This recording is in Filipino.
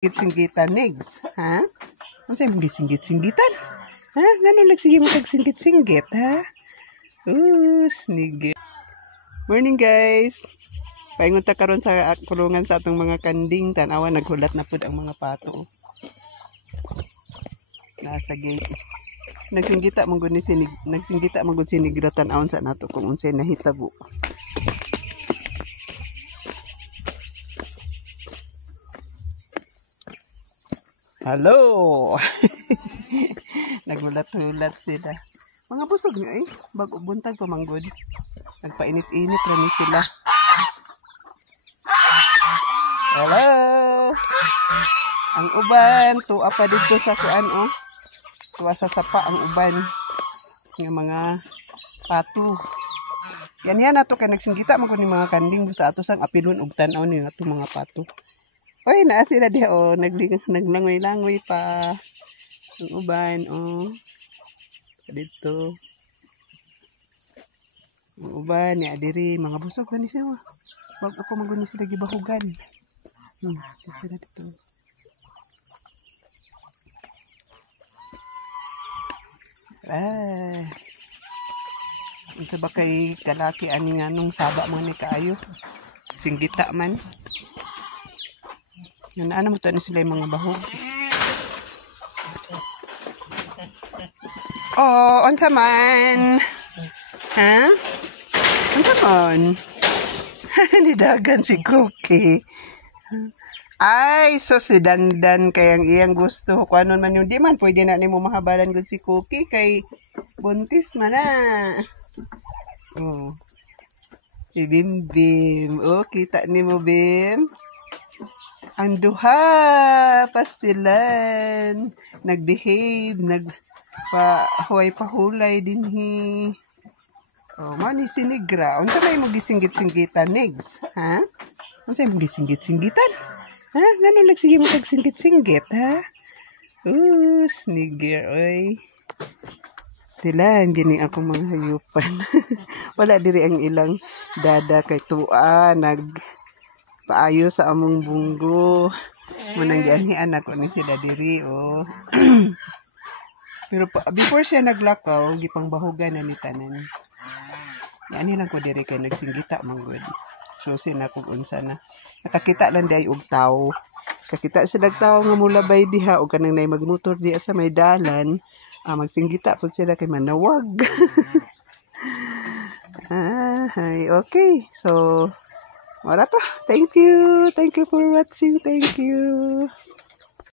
Singgit-singgitan, Nigs. Ha? Ano sa'yo mong singgit-singgitan? Ha? Gano'n nagsige mo singgit-singgit, ha? Snigit. Morning, guys. Paingon ta karon sa kulungan sa atong mga kanding. Tanawa, naghulat na pud ang mga pato. Nasa gate. Nagsinggita mong gud sinigro tan-awon sa nato kung unsay nahitabo. Hello! Nagulat-hulat sila. Mga busog nga eh. Bago buntag pa manggod. Nagpainit-init rin sila. Hello! Ang uban. Tuwa pa dito sa kuan oh. Tuwa sa sapa ang uban. Ng mga pato. Yan ato kay nagsinggita man ko ni mga kanding sa ato sang apilon ug tan-aw ni ato mga pato. Oy, naa sila diha oh, naglangoy-langoy pa. Ang uban oh. Dito. Ang uban ni adiri mga busog gani sila. Wag ako maguni sila gibahugan. Sila dito. Unsa ba kay kalaki ani nganong saba man ni kaayo? Singgita man. Yan ano mo to ni sila yung mga bahog. Oh, unsa man? Ha? Unsa man? Nidagan si Cookie. Ay, so si Dandan kayang iyang gusto. Kung ano man yung di man, pwede na ni mo mahabalan gud si Cookie kay buntis man na. Oh. Si Bim Bim. Oh, kita ni mo Bim. Ang duha pastilan nagbehave pahulay dinhi. Oh man si Negra unsa may mo gisinggit-singgitan Nigs ha unsa may mo gisinggit-singgitan ha ngano nagsige mo singgit-singgit ha Snigger oy pastilan gini ako mga hayupan. Wala diri ang ilang dada kay tuwa paayo sa among bunggo. Munang gianhian ako ni sila diri oh. Pero before siya naglakaw, gipangbahugan na ni tanan. Yan lang ko diri kay nagsinggita manggod. So sina kung unsa na. Nakakita lang di ay og tawo. Nakita sila tawo nga mulabay diha og kanang nay magmotor diha sa may dalan. Magsinggita pud sila kay manawag. Okay. So wala to. Thank you for watching. Thank you.